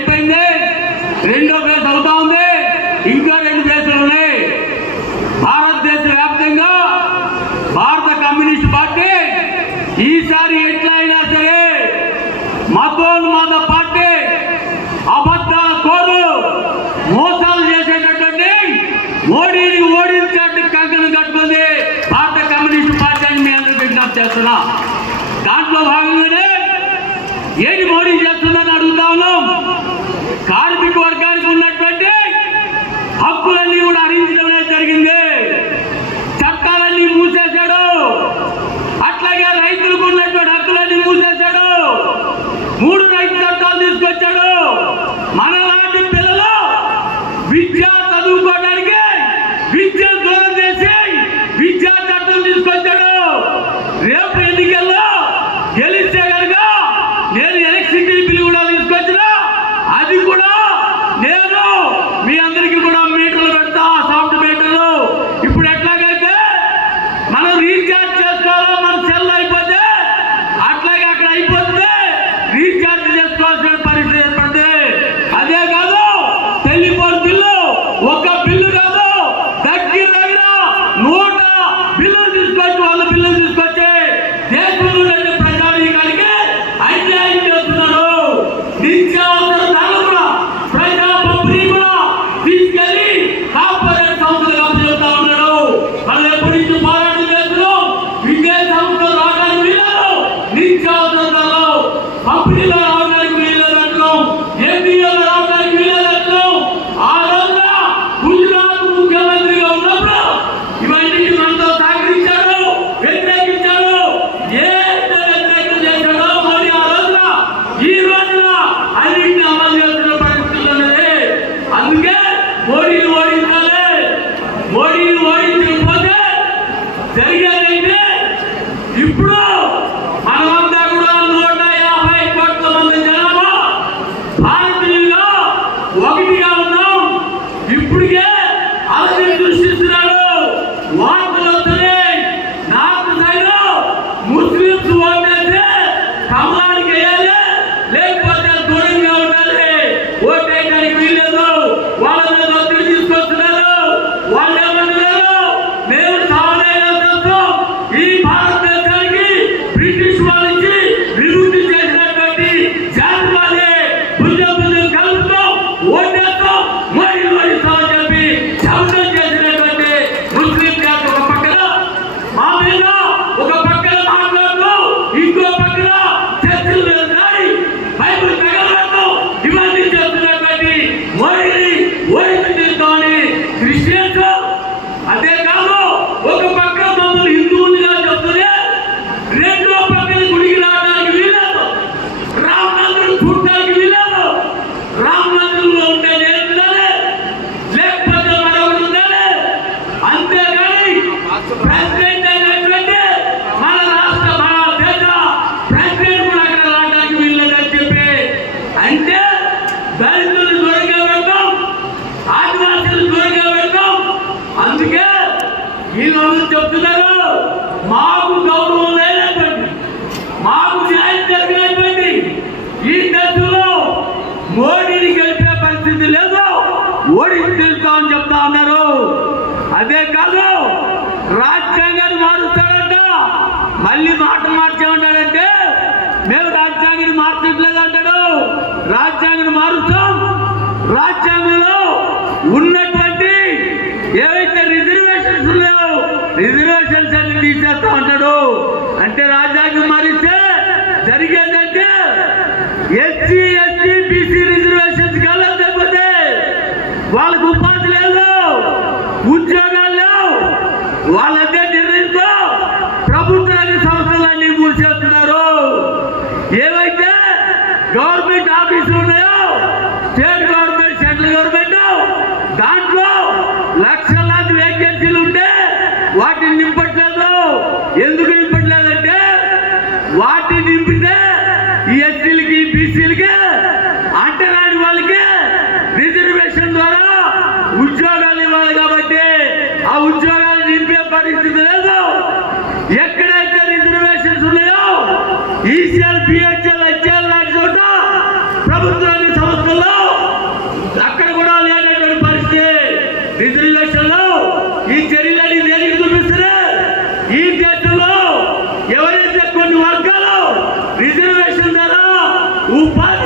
అయిపోయింది రెండో ప్లేస్ అవుతా ఉంది. ఇంకా రెండు ప్లేసులు ఉన్నాయి. భారతదేశ వ్యాప్తంగా భారత కమ్యూనిస్ట్ పార్టీ ఈసారి ఎట్లా అయినా సరే మతోన్మాద పార్టీ అబద్ధాల కోరు మోసాలు చేసేటటువంటి మోడీని ఓడించేట్టు కంకణం కట్టుకుంది భారత కమ్యూనిస్ట్ పార్టీ అని మీ అందరూ విజ్ఞప్తి చేస్తున్నా. దాంట్లో భాగంగానే షాపులన్నీ కూడా అరించడమే జరిగింది. அப்படின்னா What the fuck? What are you మళ్ళీ మాట మార్చేమంటాడంటే మేము రాజ్యాంగాన్ని మార్చట్లేదు అంటాడు రాజ్యాంగాన్ని మారుస్తాం. రాజ్యాంగంలో ఉన్నటువంటి ఏవైతే రిజర్వేషన్స్ ఉన్నాయో రిజర్వేషన్స్ అన్ని తీసేస్తా అంటాడు అంటే రాజ్యాంగం మారిస్తే జరిగే O Padre